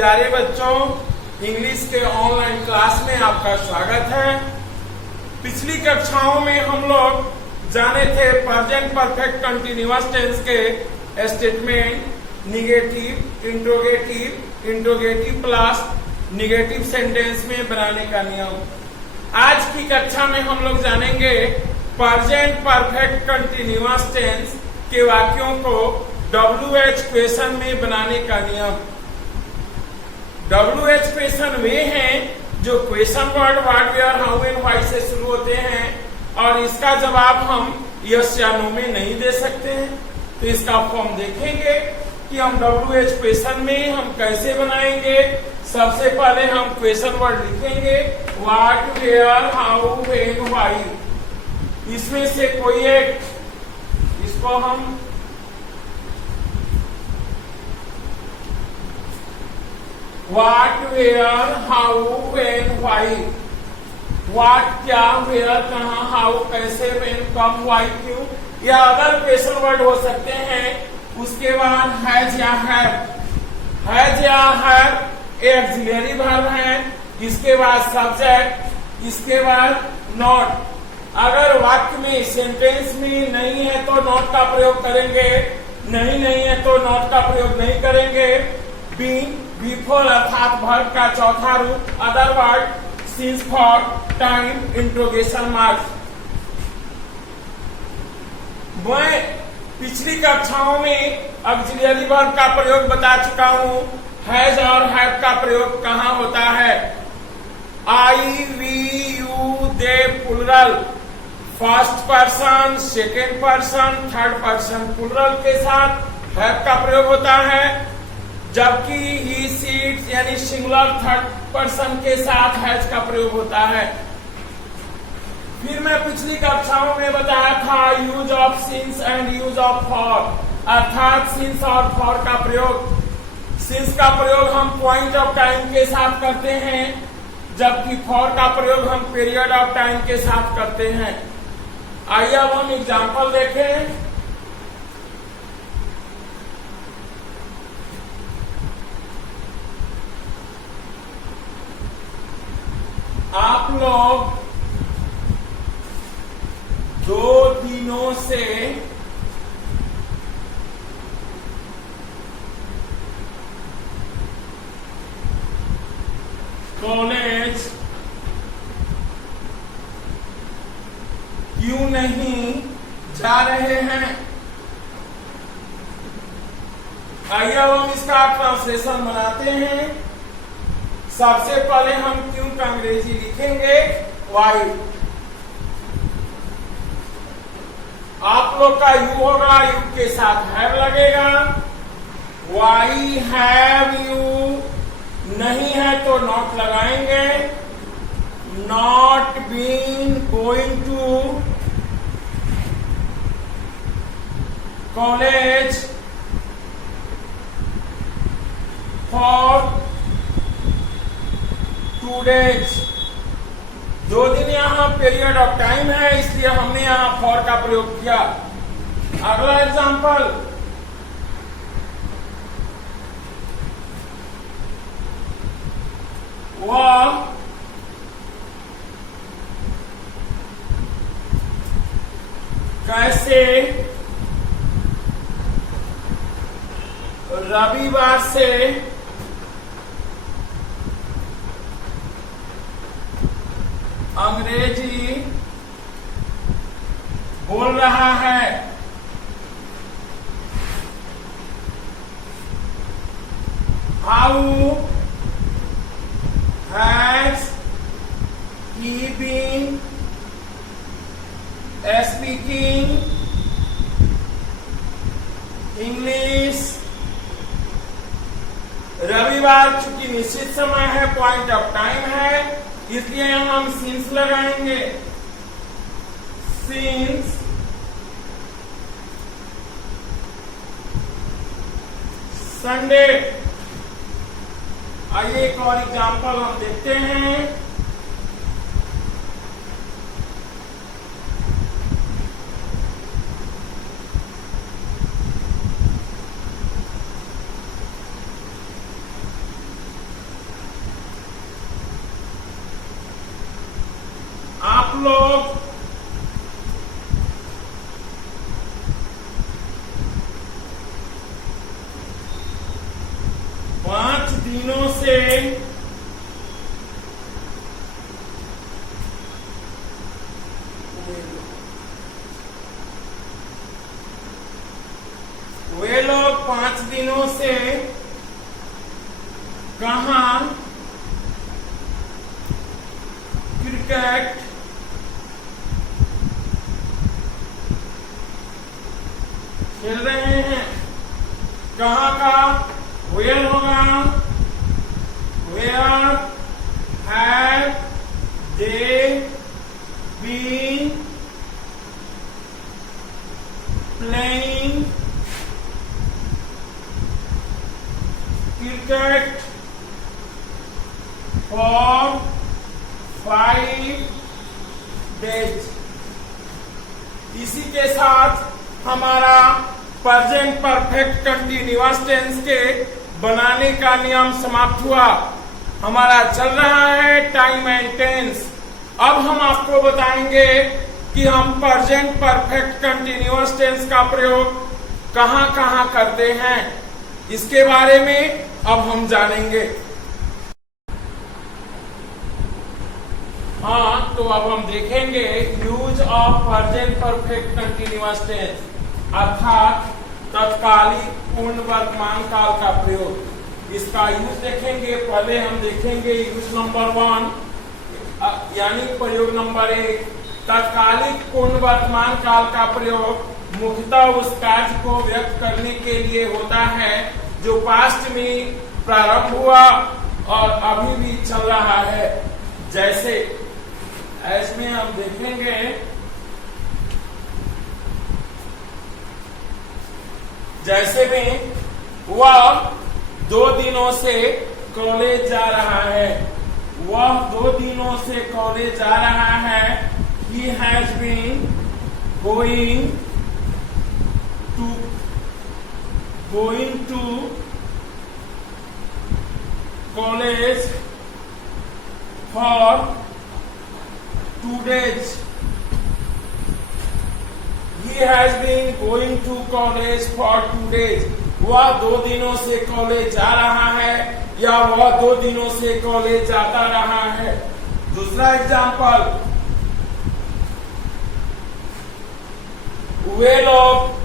प्यारे बच्चों, इंग्लिश के ऑनलाइन क्लास में आपका स्वागत है। पिछली कक्षाओं में हम लोग जाने थे प्रेजेंट परफेक्ट कंटीन्यूअस टेंस के statement, negative, interrogative plus negative sentence में बनाने का नियम। आज की कक्षा में हम लोग जानेंगे प्रेजेंट परफेक्ट कंटीन्यूअस टेंस के वाक्यों को WH क्वेश्चन में बनाने का नियम। WH क्वेश्चन वे हैं जो question word what, where, how and why से शुरू होते हैं और इसका जवाब हम यस या नो में नहीं दे सकते हैं। तो इसका फॉर्म देखेंगे कि हम WH क्वेश्चन में हम कैसे बनाएंगे। सबसे पहले हम क्वेश्चन वर्ड लिखेंगे what, where, how, when, why. इसमें से कोई एक, इसको हम what, where, how, when, why. What क्या, वेयर कहाँ, हाउ कैसे, व्हेन कब, व्हाई क्यों, या अदर क्वेश्चन वर्ड हो सकते हैं। उसके बाद हैज या हैव। हैज या हैव ऑक्सिलरी वर्ब है। इसके बाद सब्जेक्ट, इसके बाद नॉट। अगर वाक्य में, सेंटेंस में नहीं है तो नॉट का प्रयोग करेंगे, नहीं है तो नॉट का प्रयोग नहीं करेंगे। बीइंग, बिफोर अर्थात वर्ब का चौथा रूप, other word, since, for, time, interrogation mark. मैं पिछली कक्षाओं में ऑक्सिलरी वर्ब का प्रयोग बता चुका हूं। हैज और हैव का प्रयोग कहां होता है? I, we, you, they plural, first person, second person, third person plural के साथ हैव का प्रयोग होता है। जबकि ही, सी यानी सिंगुलर थर्ड पर्सन के साथ हैज का प्रयोग होता है। फिर मैं पिछली कक्षाओं में बताया था use of since and use of for, अर्थात सिंस और फॉर का प्रयोग। सिंस का प्रयोग हम पॉइंट ऑफ टाइम के साथ करते हैं, जबकि फॉर का प्रयोग हम पीरियड ऑफ टाइम के साथ करते हैं। आइए अब हम एग्जाम्पल देखें। आप लोग 2 दिनों से कॉलेज क्यों नहीं जा रहे हैं? आइए अब हम इसका ट्रांसलेशन बनाते हैं। सबसे पहले हम क्यों का अंग्रेजी लिखेंगे वाई। आप लोग का यू होगा, यू के साथ हैव लगेगा। वाई हैव यू नहीं है तो नॉट लगाएंगे। Not been going to college for 2 days। 2 दिन यहाँ पीरियड ऑफ टाइम है, इसलिए हमने यहाँ फॉर का प्रयोग किया। अगला एग्जांपल, वह कैसे रविवार से अंग्रेजी बोल रहा है। How has he been speaking English. रविवार चूंकि निश्चित समय है, पॉइंट ऑफ टाइम है, इसलिए हम सिंस लगाएंगे। Since Sunday. आइए एक और एग्जांपल हम देखते हैं। लोग पांच दिनों से वे लोग 5 दिनों से कहां क्रिकेट खेल रहे हैं। कहां का वेयर होगा, where have they been playing cricket for 5 days. इसी के साथ हमारा प्रेजेंट परफेक्ट कंटीन्यूअस टेंस के बनाने का नियम समाप्त हुआ। हमारा चल रहा है टाइम एंड टेंस। अब हम आपको बताएंगे कि हम प्रेजेंट परफेक्ट कंटीन्यूअस टेंस का प्रयोग कहां कहां करते हैं। इसके बारे में अब हम जानेंगे। हाँ, तो अब हम देखेंगे use of present perfect continuous tense अर्थात तत्कालिक पूर्ण वर्तमान काल का प्रयोग। इसका यूज देखेंगे। पहले हम देखेंगे यूज नंबर 1 यानी प्रयोग नंबर 1। तत्कालिक पूर्ण वर्तमान काल का प्रयोग मुख्यतः उस कार्य को व्यक्त करने के लिए होता है जो पास्ट में प्रारंभ हुआ और अभी भी चल रहा है। जैसे इसमें हम देखेंगे जैसे में वह 2 दिनों से कॉलेज जा रहा है। वह 2 दिनों से कॉलेज जा रहा है। He has been going to college for 2 days. He has been going to college for 2 days. वह 2 दिनों से कॉलेज जा रहा है या वह 2 दिनों से कॉलेज जाता रहा है। दूसरा एग्जाम्पल, वे लोग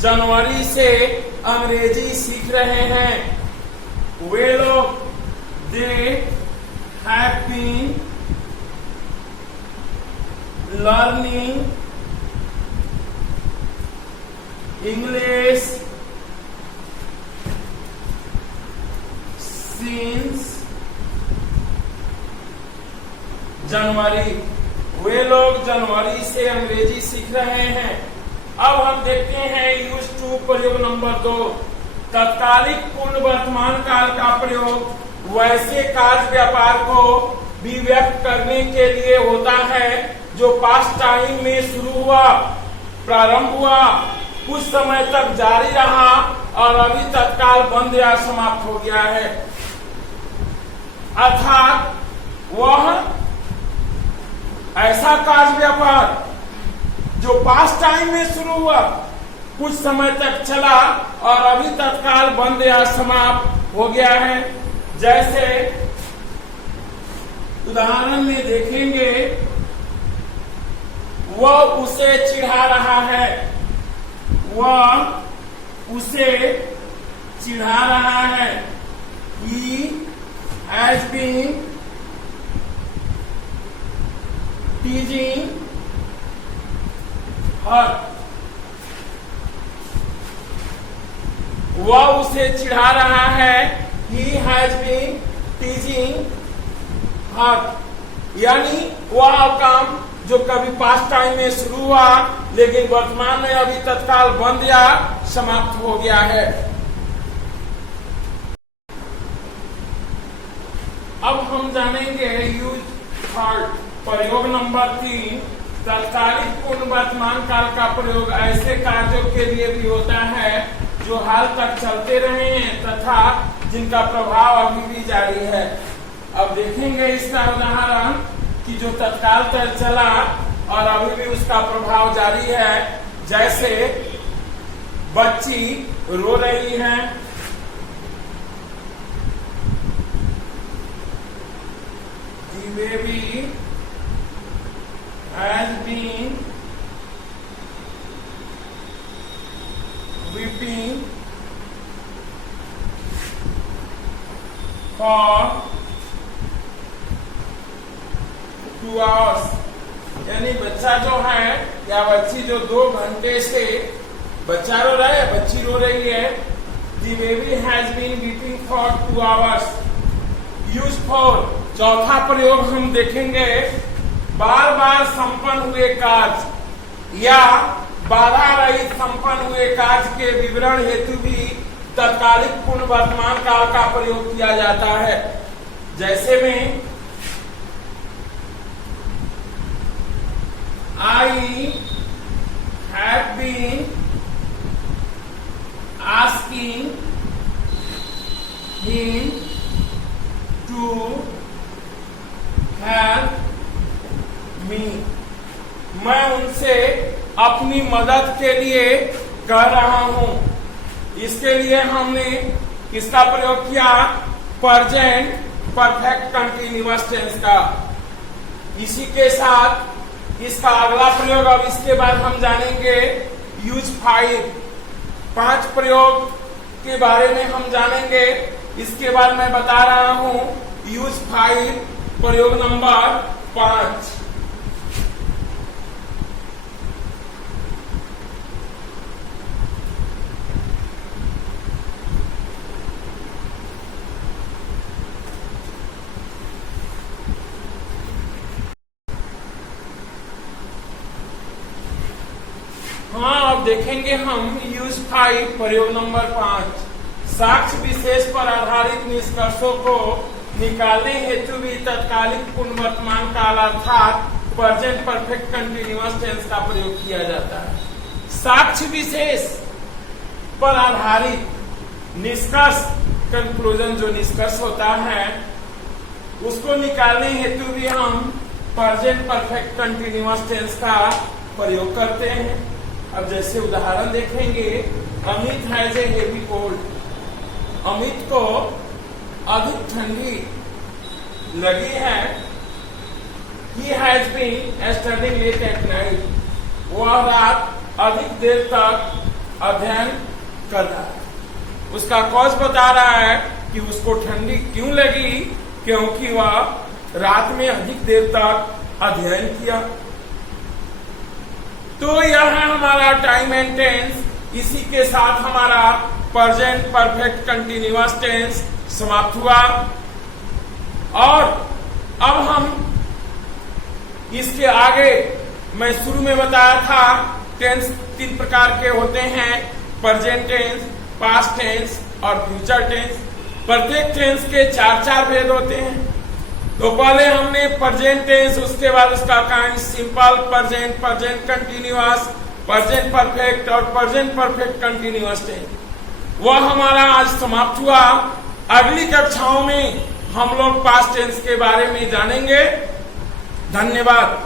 जनवरी से अंग्रेजी सीख रहे हैं। वे लोग they have been learning English since January. वे लोग जनवरी से अंग्रेजी सीख रहे हैं। अब हम देखते हैं यूज टू प्रयोग नंबर 2। तत्कालिक पूर्ण वर्तमान काल का प्रयोग वैसे कार्य व्यापार को भी व्यक्त करने के लिए होता है जो पास्ट टाइम में शुरू हुआ, प्रारंभ हुआ, कुछ समय तक जारी रहा और अभी तत्काल बंद या समाप्त हो गया है। अर्थात वह ऐसा कार्य व्यापार जो पास्ट टाइम में शुरू हुआ, कुछ समय तक चला और अभी तत्काल बंद या समाप्त हो गया है। जैसे उदाहरण में देखेंगे, वह उसे चिढ़ा रहा है। वह उसे चिढ़ा रहा है। He has been teasing her. वह उसे चिढ़ा रहा है। He has been teasing her. यानी वह काम जो कभी पास्ट टाइम में शुरू हुआ लेकिन वर्तमान में अभी तत्काल बंद या समाप्त हो गया है। अब हम जानेंगे यूज थर्ड प्रयोग नंबर 3। तत्कालिक पूर्ण वर्तमान काल का प्रयोग ऐसे कार्यों के लिए भी होता है जो हाल तक चलते रहे हैं तथा जिनका प्रभाव अभी भी जारी है। अब देखेंगे इसका उदाहरण। कि जो तत्काल तक चला और अभी भी उसका प्रभाव जारी है। जैसे बच्ची रो रही है, the baby has been weeping for 2 hours। यानी बच्चा जो है या बच्ची जो 2 घंटे से, बच्चा रो रहा है, बच्ची रो रही है। The baby has been weeping for 2 hours। Use for, चौथा प्रयोग हम देखेंगे, बार बार संपन्न हुए कार्य या बाधा रहित संपन्न हुए कार्य के विवरण हेतु भी तत्कालिक पूर्ण वर्तमान काल का प्रयोग किया जाता है। जैसे में I have been asking him to help me। मैं उनसे अपनी मदद के लिए कह रहा हूं। इसके लिए हमने किसका प्रयोग किया? प्रेजेंट परफेक्ट कंटीन्यूअस टेंस का। इसी के साथ इसका अगला प्रयोग, अब इसके बाद हम जानेंगे यूज 5 प्रयोग के बारे में हम जानेंगे। इसके बाद मैं बता रहा हूं यूज 5 प्रयोग नंबर 5। हाँ, अब देखेंगे हम यूज 5 प्रयोग नंबर 5। साक्ष्य विशेष पर आधारित निष्कर्षों को निकालने हेतु भी तत्कालिक पूर्ण वर्तमान काल अर्थात प्रेजेंट परफेक्ट कंटीन्यूअस टेंस का प्रयोग किया जाता है। साक्ष्य विशेष पर आधारित निष्कर्ष, कंक्लूजन, जो निष्कर्ष होता है उसको निकालने हेतु भी हम प्रेजेंट परफेक्ट कंटीन्यूअस टेंस का प्रयोग करते हैं। अब जैसे उदाहरण देखेंगे, Amit has a heavy cold. Amit को अधिक ठंडी लगी है। He has been studying late at night। वह रात अधिक देर तक अध्ययन कर रहा है। उसका कॉज बता रहा है कि उसको ठंडी क्यों लगी, क्योंकि वह रात में अधिक देर तक अध्ययन किया। तो यह है हमारा टाइम एंड टेंस। इसी के साथ हमारा प्रेजेंट परफेक्ट कंटीन्यूअस टेंस समाप्त हुआ। और अब हम इसके आगे, मैं शुरू में बताया था टेंस 3 प्रकार के होते हैं, प्रेजेंट टेंस, पास्ट टेंस और फ्यूचर टेंस। प्रत्येक टेंस के 4 भेद होते हैं। तो पहले हमने प्रेजेंट टेंस, उसके बाद उसका kind, simple present, present continuous, present perfect और प्रेजेंट परफेक्ट कंटीन्यूअस टेंस, वह हमारा आज समाप्त हुआ। अगली कक्षाओं में हम लोग पास्ट टेंस के बारे में जानेंगे। धन्यवाद।